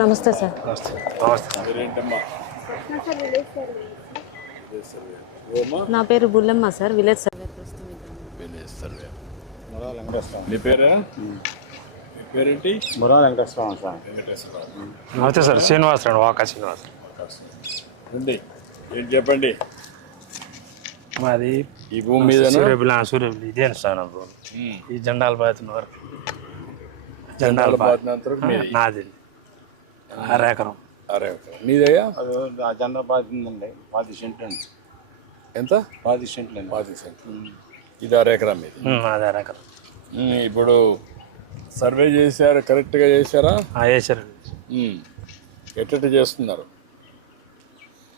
నమస్తే సార్. నా పేరు బుల్లమ్మ సార్, విలేజ్ సర్వే. నీ పేరా? నీ పేరేంటి? వెంకటేశ్వరం సార్. నమస్తే సార్, శ్రీనివాసరావు, వాకా శ్రీనివాస్. రండి, ఏంటి చెప్పండి. మాది ఈ భూమి మీద సూర్యబిల్లి ఇదే సార్ నా భూమి. ఈ జెండాల బాధితున్న వరకు జెండాల నాది 6 ఎకరం. నీదయ్యా? ఆ జెండా బాధిందండి, 10 సెంట్లు అండి. ఎంత? 10 సెంట్లు అండి. 10 సెంట్లు. ఇది 6 ఎకరం మీద. నాది 6 ఎకరం. ఇప్పుడు సర్వే చేశారు, కరెక్ట్గా చేశారా? చేశారండి. ఎట్లా చేస్తున్నారు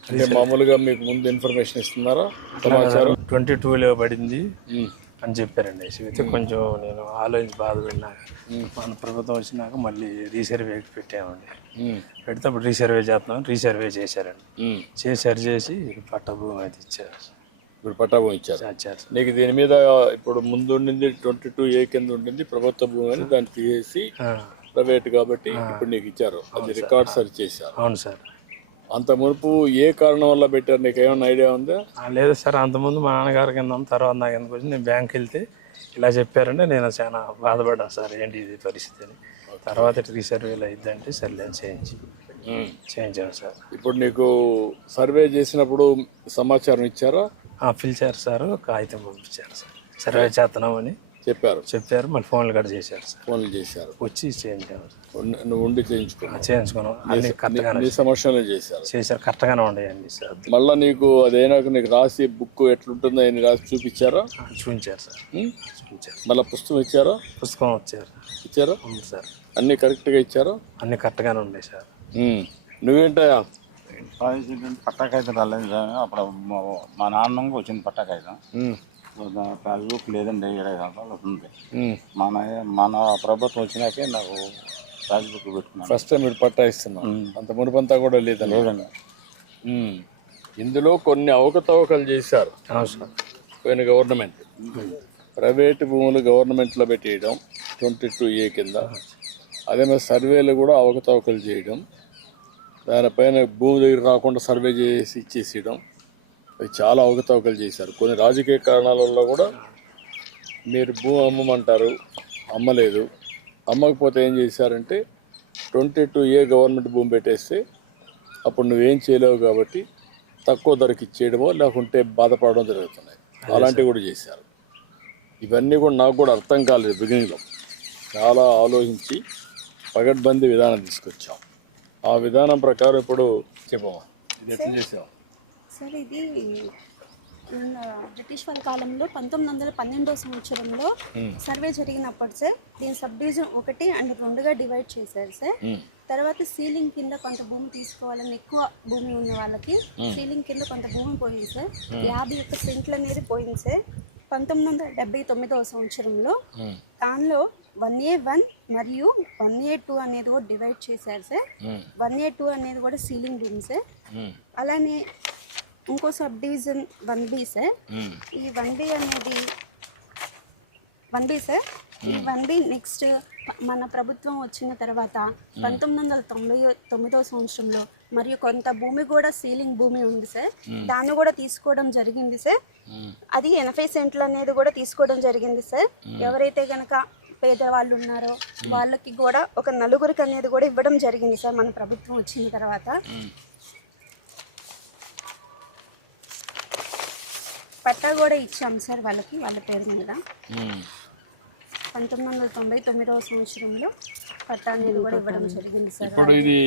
అంటే మామూలుగా మీకు ముందు ఇన్ఫర్మేషన్ ఇస్తున్నారా? సమాచారం 22లో పడింది అని చెప్పారండి. అయితే కొంచెం నేను ఆలోచించి బాధపడినాక మన ప్రభుత్వం వచ్చినాక మళ్ళీ రీసర్వే పెట్టామండి. పెడితే అప్పుడు రీసర్వే చేస్తున్నాం. రీసర్వే చేశారండి. చేసి పట్టా భూమి అయితే ఇచ్చారు. ఇప్పుడు పట్టా భూమి ఇచ్చారు. నీకు దీని మీద ఇప్పుడు ముందు ఉండింది 22A కింద ఉండింది ప్రభుత్వ భూమి అని, దాన్ని తీసేసి ప్రైవేట్ కాబట్టి ఇప్పుడు నీకు ఇచ్చారు. అది రికార్డ్ సరి చేశారు. అవును సార్. అంత మునుపు ఏ కారణం వల్ల పెట్టారు, నీకు ఏమైనా ఐడియా ఉందా? లేదు సార్, అంతకుముందు మా నాన్నగారి కింద తర్వాత నాకు ఎందుకు వచ్చి నేను బ్యాంక్కి వెళ్తే ఇలా చెప్పారంటే నేను చాలా బాధపడ్డాను సార్, ఏంటి ఇది పరిస్థితి అని. తర్వాత రీసర్వేలు అయిద్దంటే సర్లేని చేయించాను సార్. ఇప్పుడు నీకు సర్వే చేసినప్పుడు సమాచారం ఇచ్చారా? పిలిచారు సార్, కాగితం పంపించారు సార్, సర్వే చేస్తున్నామని చెప్పారు. మళ్ళీ ఫోన్లు కూడా చేశారు సార్. ఫోన్లు చేశారు, వచ్చి చేయించాము. నువ్వు ఉండి చేయించుకున్నావు? అన్ని కరెక్ట్గానే సమస్యలు చేశారు, కరెక్ట్గానే ఉండేయండి సార్. మళ్ళీ నీకు అదైనాక నీకు రాసి బుక్ ఎట్లుంటుందో అని రాసి చూపించారా? చూపించారు సార్, చూపించారు. మళ్ళీ పుస్తకం ఇచ్చారా? పుస్తకం ఇచ్చారా? అవును సార్. అన్ని కరెక్ట్గా ఇచ్చారా? అన్ని కరెక్ట్గానే ఉండే సార్. నువ్వేంటయా? పట్టాకాయితం రాలేదు సార్. అప్పుడు మా నాన్న వచ్చింది పట్టాకాయితం. పాస్బుక్ లేదండి, 20 సంవత్సరాలు వస్తుంది. మన ప్రభుత్వం వచ్చినాకే నాకు పాస్బుక్ పెట్టుకున్నాను. ఫస్ట్ టైం మీరు పట్టా ఇస్తున్నాం, అంత మునుపంతా కూడా లేదండి. ఇందులో కొన్ని అవకతవకలు చేశారు పోయిన గవర్నమెంట్. ప్రైవేటు భూములు గవర్నమెంట్లో పెట్టేయడం 22A కింద, అదే మరి సర్వేలు కూడా అవకతవకలు చేయడం, దానిపైన భూమి దగ్గర రాకుండా సర్వే చేసి ఇచ్చేసేయడం, అవి చాలా అవకతవకలు చేశారు. కొన్ని రాజకీయ కారణాల వల్ల కూడా మీరు భూమి అమ్మమంటారు, అమ్మలేదు. అమ్మకపోతే ఏం చేశారంటే 22A గవర్నమెంట్ భూమి పెట్టేస్తే అప్పుడు నువ్వేం చేయలేవు కాబట్టి తక్కువ ధరకి ఇచ్చేయడమో లేకుంటే బాధపడడం జరుగుతున్నాయి. అలాంటివి కూడా చేశారు. ఇవన్నీ కూడా నాకు కూడా అర్థం కాలేదు బిగినింగ్లో. చాలా ఆలోచించి పగడ్బందీ విధానం తీసుకొచ్చాం. ఆ విధానం ప్రకారం ఇప్పుడు చెప్పమా, ఇది ఎట్లా చేసాం సార్? ఇది బ్రిటిష్ వాళ్ళ కాలంలో 1912వ సంవత్సరంలో సర్వే జరిగినప్పుడు సార్ దీని సబ్ డివిజన్ 1 అండ్ 2గా డివైడ్ చేశారు సార్. తర్వాత సీలింగ్ కింద కొంత భూమి తీసుకోవాలని ఎక్కువ భూమి ఉన్న వాళ్ళకి సీలింగ్ కింద కొంత భూమి పోయింది సార్. 51 సెంట్లు అనేది పోయింది సార్ 1979వ సంవత్సరంలో. దానిలో 1A1 మరియు 1A2 అనేది కూడా డివైడ్ చేశారు సార్. 1A2 అనేది కూడా సీలింగ్ భూమి సార్. అలానే ఇంకో సబ్ డివిజన్ 1B సార్. ఈ 1B అనేది 1B సార్. ఈ 1B నెక్స్ట్ మన ప్రభుత్వం వచ్చిన తర్వాత 1999వ సంవత్సరంలో మరియు కొంత భూమి కూడా సీలింగ్ భూమి ఉంది సార్. దాన్ని కూడా తీసుకోవడం జరిగింది సార్. అది 80 సెంట్లు అనేది కూడా తీసుకోవడం జరిగింది సార్. ఎవరైతే కనుక పేదవాళ్ళు ఉన్నారో వాళ్ళకి కూడా ఒక 4 అనేది కూడా ఇవ్వడం జరిగింది సార్ మన ప్రభుత్వం వచ్చిన తర్వాత. పట్టా కూడా ఇచ్చాం సార్ వాళ్ళకి, వాళ్ళ పేరు మీద. 1999వ సంవత్సరంలో పట్టా అనేది కూడా ఇవ్వడం జరిగింది సార్. ఇప్పుడు ఇది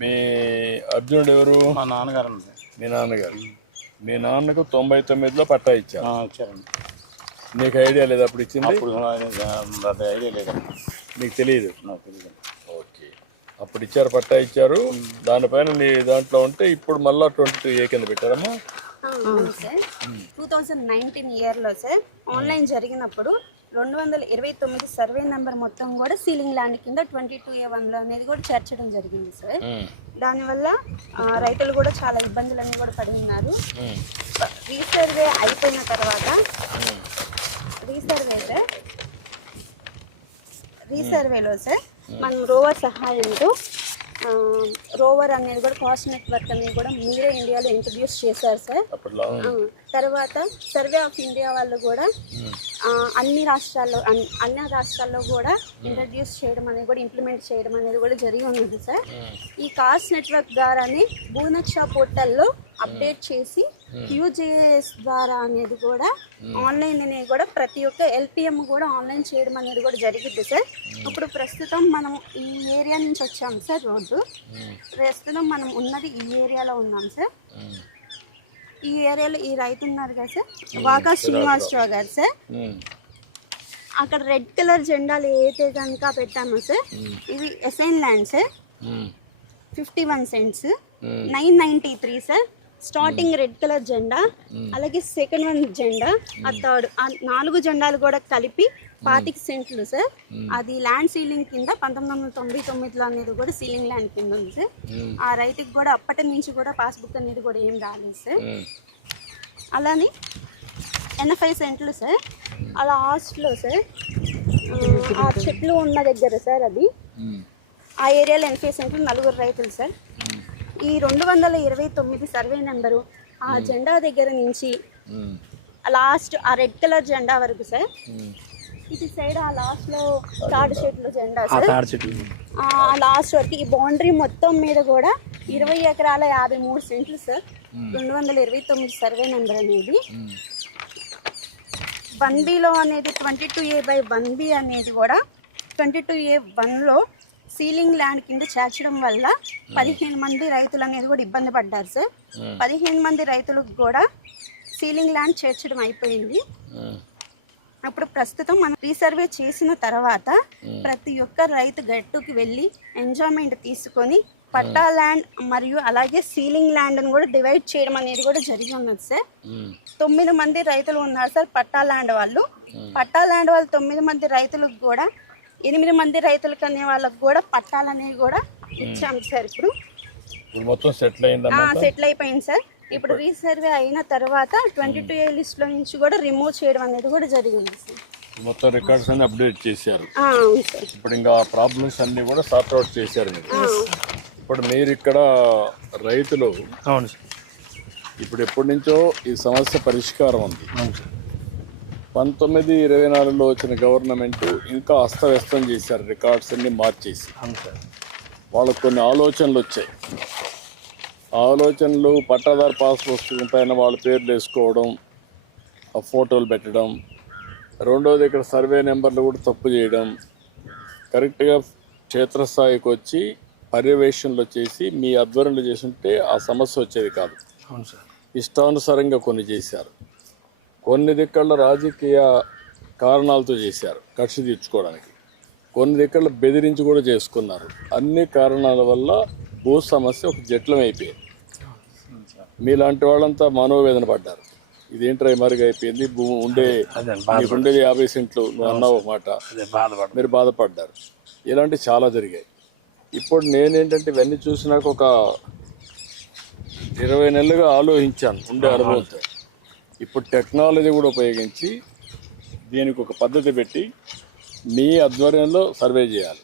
మీ అర్జునుడు ఎవరు? మా నాన్నగారు. మీ నాన్నగారు. మీ నాన్నకు 99లో పట్టా ఇచ్చారండి. నీకు ఐడియా లేదు అప్పుడు ఇచ్చింది? అప్పుడు ఐడియా లేదండి, నీకు తెలియదు? నాకు తెలియదు. ఓకే, అప్పుడు ఇచ్చారు, పట్టా ఇచ్చారు. దానిపైన నీ దాంట్లో ఉంటే ఇప్పుడు మళ్ళీ 22A కింద పెట్టారమ్మా? అవును సార్. 2019 ఇయర్లో సార్ ఆన్లైన్ జరిగినప్పుడు 229 సర్వే నెంబర్ మొత్తం కూడా సీలింగ్ ల్యాండ్ కింద 22A1లో అనేది కూడా చేర్చడం జరిగింది సార్. దానివల్ల రైతులు కూడా చాలా ఇబ్బందులన్నీ కూడా పడి ఉన్నారు. రీసర్వే అయిపోయిన తర్వాత రీసర్వేలో సార్ మనం రోవర్ సహాయంతో రోవర్ అనేది కూడా కాస్ట్ నెట్వర్క్ అనేది కూడా మీరే ఇండియాలో ఇంట్రడ్యూస్ చేశారు సార్. అప్పట్లో తర్వాత సర్వే ఆఫ్ ఇండియా వాళ్ళు కూడా అన్ని రాష్ట్రాల్లో కూడా ఇంట్రడ్యూస్ చేయడం అనేది కూడా ఇంప్లిమెంట్ చేయడం అనేది కూడా జరిగి ఉన్నది సార్. ఈ కాస్ట్ నెట్వర్క్ ద్వారానే భూనక్ష పోర్టల్లో అప్డేట్ చేసి QGIS ద్వారా అనేది కూడా ఆన్లైన్ అనేది కూడా ప్రతి ఒక్క LPM కూడా ఆన్లైన్ చేయడం అనేది కూడా జరిగింది సార్. ఇప్పుడు ప్రస్తుతం మనం ఈ ఏరియా నుంచి వచ్చాం సార్. రోడ్డు ప్రస్తుతం మనం ఉన్నది ఈ ఏరియాలో ఉన్నాం సార్. ఈ ఏరియాలో ఈ రైతు ఉన్నారు కదా సార్, వాకా శ్రీనివాసరావు గారు సార్. అక్కడ రెడ్ కలర్ జెండాలు ఏదైతే కనుక పెట్టామో సార్, ఇవి assign land sir. 51 cents 993 sir. Starting red colour జెండా, అలాగే సెకండ్ వన్ జెండా, ఆ థర్డ్, ఆ 4 జెండాలు కూడా కలిపి 25 సెంట్లు సార్. అది ల్యాండ్ సీలింగ్ కింద 1999లో అనేది కూడా సీలింగ్ ల్యాండ్ కింద ఉంది సార్. ఆ రైతుకి కూడా అప్పటి నుంచి కూడా పాస్బుక్ అనేది కూడా ఏం రాలేదు సార్. అలానే 85 సెంట్లు సార్. అలా హాస్టల్లో సార్ ఆ చెట్లు ఉన్న దగ్గర సార్, అది ఆ ఏరియాలో 85 సెంట్లు 4 రైతులు సార్. ఈ 229 సర్వే నెంబరు ఆ జెండా దగ్గర నుంచి లాస్ట్ ఆ రెడ్ కలర్ జెండా వరకు సార్. ఇటు సైడ్ ఆ లాస్ట్లో తాడి చెట్లు జెండా సార్. ఆ లాస్ట్ వరకు ఈ బౌండరీ మొత్తం మీద కూడా 20 ఎకరాల 53 సెంట్లు సార్. 229 సర్వే నెంబర్ అనేది 1Bలో అనేది 22A/1B అనేది కూడా 22A1లో సీలింగ్ ల్యాండ్ కింద చేర్చడం వల్ల 15 మంది రైతులు అనేది కూడా ఇబ్బంది పడ్డారు సార్. 15 మంది రైతులకు కూడా సీలింగ్ ల్యాండ్ చేర్చడం అయిపోయింది. అప్పుడు ప్రస్తుతం మనం రీసర్వే చేసిన తర్వాత ప్రతి ఒక్క రైతు గట్టుకి వెళ్ళి ఎంజాయ్మెంట్ తీసుకొని పట్టా ల్యాండ్ మరియు అలాగే సీలింగ్ ల్యాండ్ని కూడా డివైడ్ చేయడం అనేది కూడా జరిగి ఉన్నది సార్. 9 మంది రైతులు ఉన్నారు సార్ పట్టా ల్యాండ్ వాళ్ళు. పట్టా ల్యాండ్ వాళ్ళు 9 మంది రైతులకు కూడా 8 మంది రైతులకు అనే వాళ్ళకు కూడా పట్టాలు అనేవి కూడా ఇచ్చాం సార్. ఇప్పుడు మొత్తం సెటిల్ అయిపోయింది సార్. ఇప్పుడు రీసర్వే అయిన తర్వాత 22A లిస్ట్లో నుంచి కూడా రిమూవ్ చేయడం అనేది కూడా జరిగింది సార్. మొత్తం రికార్డ్స్ అన్ని అప్డేట్ చేశారు. అవును సార్. ఇప్పుడు ఇంకా ప్రాబ్లమ్స్ అన్ని కూడా సార్ట్ అవుట్ చేశారు మీరు. ఇప్పుడు మీరు ఇక్కడ రైతులు అవును సార్. ఇప్పుడు ఎప్పటి నుంచో ఈ సమస్య పరిష్కారం ఉంది. 1924లో వచ్చిన గవర్నమెంట్ ఇంకా అస్తవ్యస్తం చేశారు, రికార్డ్స్ అన్ని మార్చేసి. వాళ్ళకు కొన్ని ఆలోచనలు వచ్చాయి. ఆలోచనలు పట్టాదారు పాస్ పుస్తకం పైన వాళ్ళ పేర్లు వేసుకోవడం, ఆ ఫోటోలు పెట్టడం, రెండోది ఇక్కడ సర్వే నెంబర్లు కూడా తప్పు చేయడం, కరెక్ట్గా క్షేత్రస్థాయికి వచ్చి పర్యవేక్షణలు చేసి మీ ఆధ్వర్యంలో చేస్తుంటే ఆ సమస్య వచ్చేది కాదు. ఇష్టానుసారంగా కొన్ని చేశారు. కొన్ని దిక్కల్లో రాజకీయ కారణాలతో చేశారు, కక్ష తీర్చుకోవడానికి. కొన్ని దిక్కల్లో బెదిరించి కూడా చేసుకున్నారు. అన్ని కారణాల వల్ల భూ సమస్య ఒక జట్లం అయిపోయింది. మీలాంటి వాళ్ళంతా మనోవేదన పడ్డారు. ఇదేంట్రా మరుగు అయిపోయింది, భూమి ఉండేది 50 సెంట్లు, నువ్వు అన్నావు ఒక మాట, మీరు బాధపడ్డారు. ఇలాంటివి చాలా జరిగాయి. ఇప్పుడు నేనేంటంటే ఇవన్నీ చూసినాక ఒక 20 నెలలుగా ఆలోచించాను ఉండే అనుభవంతో. ఇప్పుడు టెక్నాలజీ కూడా ఉపయోగించి దీనికి ఒక పద్ధతి పెట్టి మీ ఆధ్వర్యంలో సర్వే చేయాలి.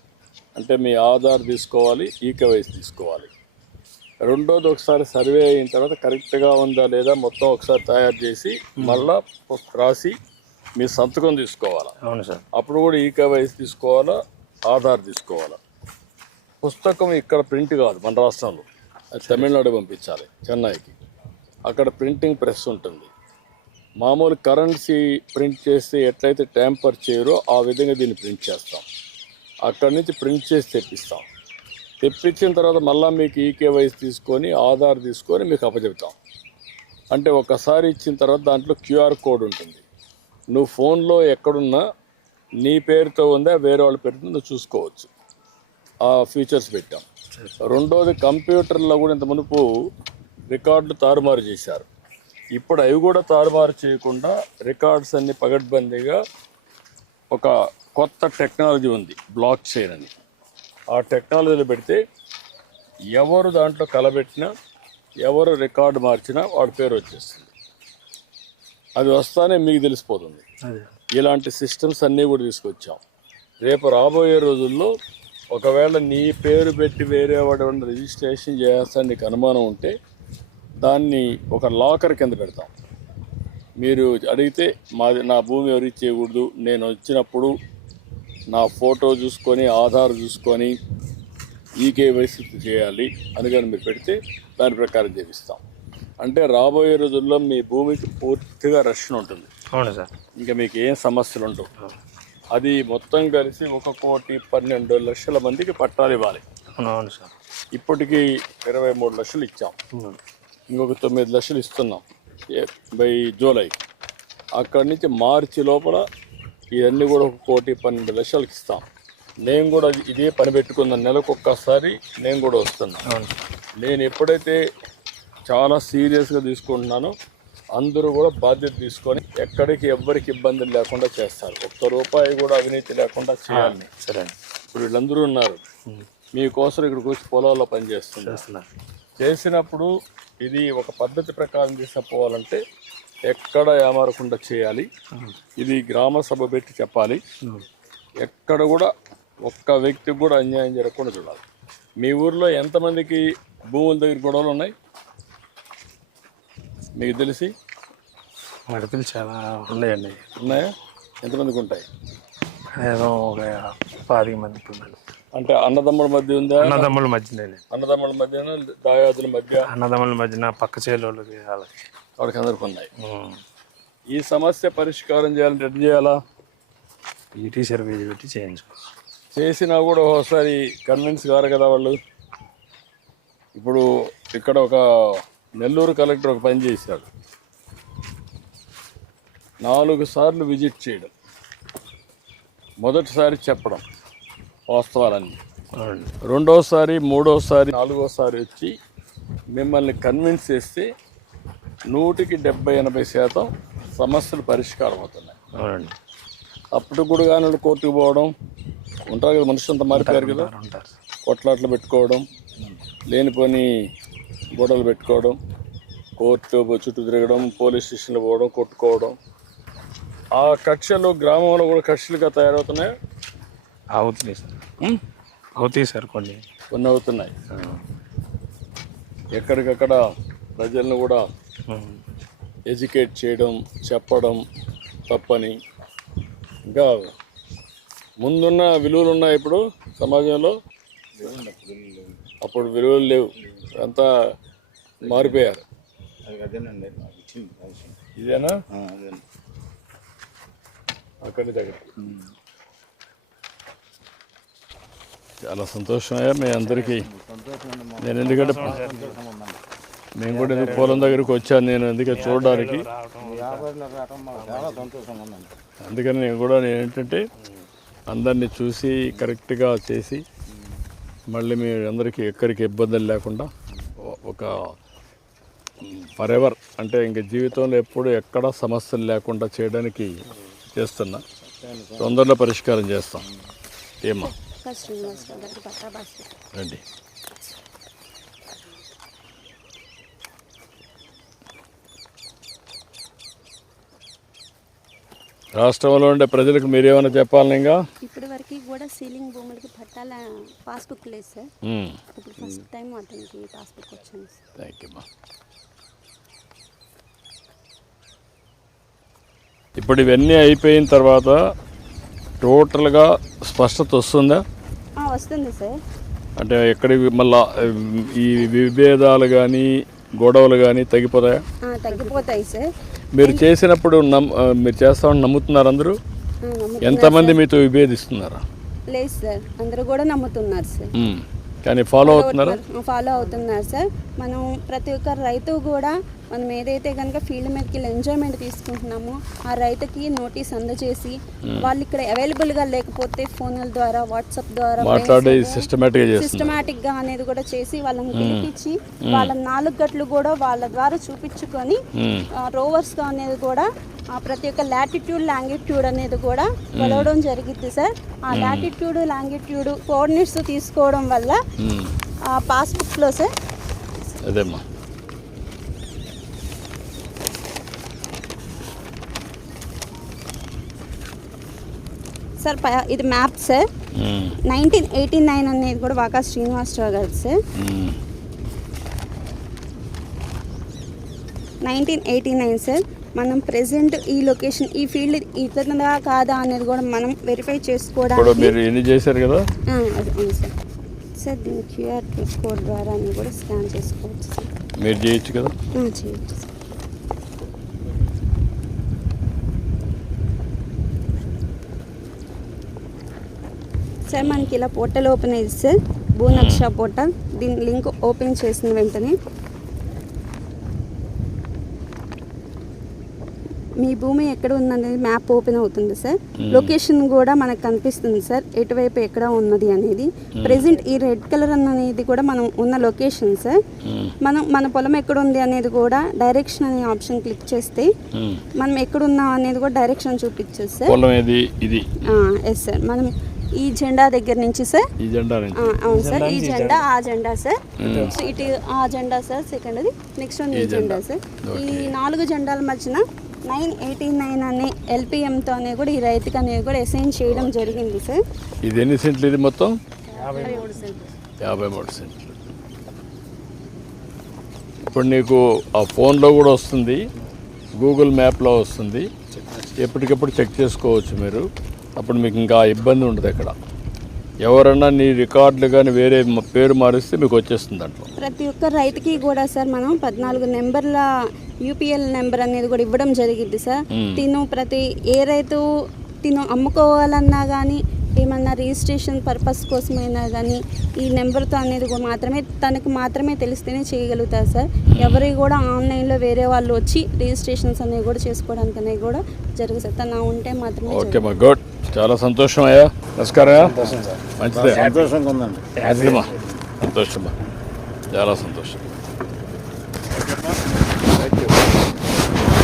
అంటే మీ ఆధార్ తీసుకోవాలి, ఈకేవైసీ తీసుకోవాలి. రెండోది ఒకసారి సర్వే అయిన తర్వాత కరెక్ట్గా ఉందా లేదా మొత్తం ఒకసారి తయారు చేసి మళ్ళా రాసి మీ సంతకం తీసుకోవాలా. అవును సార్. అప్పుడు కూడా ఈకేవైసీ తీసుకోవాలా, ఆధార్ తీసుకోవాలా. పుస్తకం ఇక్కడ ప్రింట్ కాదు మన రాష్ట్రంలో, అది తమిళనాడు పంపించాలి, చెన్నైకి. అక్కడ ప్రింటింగ్ ప్రెస్ ఉంటుంది. మామూలు కరెన్సీ ప్రింట్ చేస్తే ఎట్లయితే ట్యాంపర్ చేయరో ఆ విధంగా దీన్ని ప్రింట్ చేస్తాం. అక్కడి నుంచి ప్రింట్ చేసి తెప్పిస్తాం. తెప్పించిన తర్వాత మళ్ళీ మీకు ఈకేవైసీ తీసుకొని ఆధార్ తీసుకొని మీకు అప్పచెప్తాం. అంటే ఒకసారి ఇచ్చిన తర్వాత దాంట్లో QR కోడ్ ఉంటుంది. నువ్వు ఫోన్లో ఎక్కడున్నా నీ పేరుతో ఉందా వేరే వాళ్ళ పేరుతో నువ్వు చూసుకోవచ్చు. ఆ ఫీచర్స్ పెట్టాం. రెండోది కంప్యూటర్లో కూడా ఇంత మునుపు రికార్డులు తారుమారు చేశారు. ఇప్పుడు అవి కూడా తారుమారు చేయకుండా రికార్డ్స్ అన్ని పగడ్బందీగా ఒక కొత్త టెక్నాలజీ ఉంది, బ్లాక్ చైన్ అని. ఆ టెక్నాలజీలో పెడితే ఎవరు దాంట్లో కలబెట్టినా, ఎవరు రికార్డు మార్చినా వాడి పేరు వచ్చేస్తుంది. అది వస్తానే మీకు తెలిసిపోతుంది. ఇలాంటి సిస్టమ్స్ అన్నీ కూడా తీసుకొచ్చాం. రేపు రాబోయే రోజుల్లో ఒకవేళ నీ పేరు పెట్టి వేరే వాడు రిజిస్ట్రేషన్ చేస్తాను నీకు అనుమానం ఉంటే దాన్ని ఒక లాకర్ కింద పెడతాం. మీరు అడిగితే నా భూమి ఎవరికి చేయకూడదు, నేను వచ్చినప్పుడు నా ఫోటో చూసుకొని ఆధార్ చూసుకొని ఈకేవైసీ చేయాలి అందుకని మీరు పెడితే దాని ప్రకారం చేపిస్తాం. అంటే రాబోయే రోజుల్లో మీ భూమికి పూర్తిగా రక్షణ ఉంటుంది. అవును సార్. ఇంకా మీకు ఏం సమస్యలు ఉండవు. అది మొత్తం కలిసి 1,12,00,000 మందికి పట్టాలు ఇవ్వాలి. అవును సార్. ఇప్పటికీ 23 లక్షలు ఇచ్చాం, ఇంకొక 9 లక్షలు ఇస్తున్నాం బై జూలై. అక్కడి నుంచి మార్చి లోపల ఇవన్నీ కూడా 1,12,00,000 ఇస్తాం. నేను కూడా ఇదే పని పెట్టుకున్న నెలకు ఒక్కసారి నేను కూడా వస్తున్నాను. నేను ఎప్పుడైతే చాలా సీరియస్గా తీసుకుంటున్నానో అందరూ కూడా బాధ్యత తీసుకొని ఎక్కడికి ఎవ్వరికి ఇబ్బందులు లేకుండా చేస్తారు. ₹1 కూడా అవినీతి లేకుండా చేయాలి. సరే. ఇప్పుడు వీళ్ళందరూ ఉన్నారు మీకోసం ఇక్కడికి వచ్చి పొలాల్లో పనిచేస్తున్నారు. చేసినప్పుడు ఇది ఒక పద్ధతి ప్రకారం తీసుకుపోవాలంటే ఎక్కడ ఏమారకుండా చేయాలి. ఇది గ్రామ సభ పెట్టి చెప్పాలి. ఎక్కడ కూడా ఒక్క వ్యక్తికి కూడా అన్యాయం జరగకుండా చూడాలి. మీ ఊర్లో ఎంతమందికి భూముల దగ్గర గొడవలు ఉన్నాయి మీకు తెలిసి? మడతలు చాలా ఉన్నాయండి. ఉన్నాయా? ఎంతమందికి ఉంటాయి? ఏదో ఒక 10 మంది. అంటే అన్నదమ్ముల మధ్య ఉందా? అన్నదమ్ముల మధ్యనే. అన్నదమ్ముల మధ్యన, దాయాదుల మధ్య? అన్నదమ్ముల మధ్యన, పక్క చేలోళ్ళకి వాళ్ళకి అందరికి ఉన్నాయి. ఈ సమస్య పరిష్కారం చేయాలంటే ఎట్లా చేయాలా? ఈటీ సర్వే పెట్టి చేసినా కూడా ఒకసారి కన్విన్స్ కారు కదా వాళ్ళు. ఇప్పుడు ఇక్కడ ఒక నెల్లూరు కలెక్టర్ ఒక పని చేశాడు. 4 సార్లు విజిట్ చేయడం, మొదటిసారి చెప్పడం వాస్తవాలన్నీ, రెండోసారి, మూడోసారి, 4వసారి వచ్చి మిమ్మల్ని కన్విన్స్ చేస్తే 100-70-80% సమస్యలు పరిష్కారం అవుతున్నాయి. అప్పుడు కూడా కానీ కోర్టుకు పోవడం ఉంటారు కదా, మనుషులంతా మారిపోయారు కదా, కొట్లాట్లు పెట్టుకోవడం, లేనిపోని గొడవలు పెట్టుకోవడం, కోర్టు చుట్టూ తిరగడం, పోలీస్ స్టేషన్లో పోవడం, కొట్టుకోవడం. ఆ కక్షలు గ్రామంలో కూడా కక్షలుగా తయారవుతున్నాయి. అవుతున్నాయి సార్. అవుతాయి సార్. కొన్ని అవుతున్నాయి. ఎక్కడికక్కడ ప్రజలను కూడా ఎడ్యుకేట్ చేయడం, చెప్పడం తప్పని. ఇంకా ముందున్న విలువలు ఉన్నాయి ఇప్పుడు సమాజంలో, అప్పుడు విలువలు లేవు, అంతా మారిపోయారు. ఇదేనా అక్కడి దగ్గర? చాలా సంతోషమయ్యా మీ అందరికీ. నేను ఎందుకంటే మేము కూడా ఎందుకు పొలం దగ్గరికి వచ్చాను, నేను ఎందుకంటే చూడడానికి. అందుకని నేను కూడా ఏంటంటే అందరినీ చూసి కరెక్ట్గా చేసి మళ్ళీ మీ అందరికీ ఎక్కడికి ఇబ్బందులు లేకుండా ఒక ఫరెవర్ అంటే ఇంక జీవితంలో ఎప్పుడు ఎక్కడ సమస్యలు లేకుండా చేయడానికి చేస్తున్నా. తొందరలో పరిష్కారం చేస్తాం. ఏమా రండి. రాష్ట్రంలో ఉండే ప్రజలకు మీరేమైనా చెప్పాలి? ఇంకా ఇప్పటి వరకు కూడా సీలింగ్ భూములకి పట్టాల పాస్బుక్ లేదు సార్. ఇప్పుడు ఫస్ట్ టైం అతనికి పాస్బుక్ వచ్చింది సార్. Thank you. ఇప్పుడు ఇవన్నీ అయిపోయిన తర్వాత టోటల్గా స్పష్టత వస్తుందా? వస్తుంది సార్. అంటే ఎక్కడికి మళ్ళా ఈ విభేదాలు కానీ గొడవలు కానీ తగ్గిపోతాయా? తగ్గిపోతాయి సార్. మీరు చేసినప్పుడు మీరు చేస్తామని నమ్ముతున్నారు అందరూ? ఎంతమంది మీతో విభేదిస్తున్నారా? లేదు సార్, అందరూ కూడా నమ్ముతున్నారు సార్. కానీ ఫాలో అవుతున్నారా? ఫాలో అవుతున్నారు సార్. మనం ప్రతి ఒక్క రైతు కూడా మనం ఏదైతే కనుక ఫీల్డ్ మీదకి వెళ్ళి ఎంజాయ్మెంట్ తీసుకుంటున్నామో ఆ రైతుకి నోటీస్ అందజేసి వాళ్ళు ఇక్కడ అవైలబుల్గా లేకపోతే ఫోన్ల ద్వారా, వాట్సాప్ ద్వారా మాట్లాడి సిస్టమేటిక్గా అనేది కూడా చేసి వాళ్ళని పిలిపించి వాళ్ళ 4 గంటలు కూడా వాళ్ళ ద్వారా చూపించుకొని రోవర్స్గా అనేది కూడా ప్రతి ఒక్క లాటిట్యూడ్, లాంగిట్యూడ్ అనేది కూడా కొలవడం జరిగింది సార్. ఆ లాటిట్యూడ్, లాంగిట్యూడ్ కోఆర్డినేట్స్ తీసుకోవడం వల్ల పాస్బుక్లో సార్ అదేమ్మా సార్ ఇది మ్యాప్ సార్ 1989 అనేది కూడా వాకా శ్రీనివాసరావు గారు సార్ 1989 సార్. మనం ప్రెసెంట్ ఈ లొకేషన్ ఈ ఫీల్డ్ ఇతనదా కాదా అనేది కూడా మనం వెరిఫై ఇప్పుడు చేసుకోవడానికి మీరు ఎన్ని చేశారు కదా అది అవును సార్. సార్ దీని క్యూఆర్ కోడ్ ద్వారా అని కూడా స్కాన్ చేసుకోవచ్చు సార్. మీరు చేయొచ్చు కదా. చేయొచ్చు సార్. సార్ మనకి ఇలా పోర్టల్ ఓపెన్ అయ్యింది సార్, భూనక్ష పోర్టల్. దీని లింక్ ఓపెన్ చేసిన వెంటనే మీ భూమి ఎక్కడ ఉందనేది మ్యాప్ ఓపెన్ అవుతుంది సార్. లొకేషన్ కూడా మనకు కనిపిస్తుంది సార్, ఎటువైపు ఎక్కడ ఉన్నది అనేది. ప్రెసెంట్ ఈ రెడ్ కలర్ అనేది కూడా మనం ఉన్న లొకేషన్ సార్. మనం మన పొలం ఎక్కడ ఉంది అనేది కూడా డైరెక్షన్ అనే ఆప్షన్ క్లిక్ చేస్తే మనం ఎక్కడ ఉన్నాం అనేది కూడా డైరెక్షన్ చూపించదు సార్. పొలం ఏది ఇది? Yes sir. మనం ఈ జెండా దగ్గర నుంచి సార్, ఈ జెండా నుంచి అవును సార్, ఈ జెండా ఆ జెండా సార్. సో ఇటు ఆ జెండా సార్, సెకండ్ అది, నెక్స్ట్ వన్ ఈ జెండా సార్. ఈ 4 జెండాల మధ్యన 989 అనే ఎల్పిఎంతో అనేది కూడా ఈ రైతుకి అనేది కూడా అసైన్ చేయడం జరిగింది సార్. ఇది ఎన్ని సెంట్లు? ఇది మొత్తం 53 సెంట్లు. 53 సెంట్లు. ఇప్పుడు నీకు ఆ ఫోన్లో కూడా వస్తుంది, గూగుల్ మ్యాప్లో వస్తుంది, ఎప్పటికప్పుడు చెక్ చేసుకోవచ్చు మీరు. అప్పుడు మీకు ఇంకా ఇబ్బంది ఉండదు. ఎక్కడ ఎవరన్నా నీ రికార్డులు కానీ వేరే పేరు మారిస్తే మీకు వచ్చేస్తుంది దాంట్లో. ప్రతి ఒక్క రైతుకి కూడా సార్ మనం 14 నెంబర్ల యూపీఎల్ నెంబర్ అనేది కూడా ఇవ్వడం జరిగింది సార్. ఏ రైతు అమ్ముకోవాలన్నా కానీ ఏమన్నా రిజిస్ట్రేషన్ పర్పస్ కోసమైనా కానీ ఈ నెంబర్తో అనేది మాత్రమే తనకు మాత్రమే తెలిస్తేనే చేయగలుగుతారు సార్. ఎవరి కూడా ఆన్లైన్లో వేరే వాళ్ళు వచ్చి రిజిస్ట్రేషన్స్ అనేవి కూడా చేసుకోవడానికి అనేది కూడా జరుగుతుంది సార్. తన ఉంటే మాత్రమే. ఓకే మా గుడ్, చాలా సంతోషం అయ్యా. నమస్కారం. మంచిదే, సంతోషంగా ఉందండి. సంతోషమా, చాలా సంతోషం.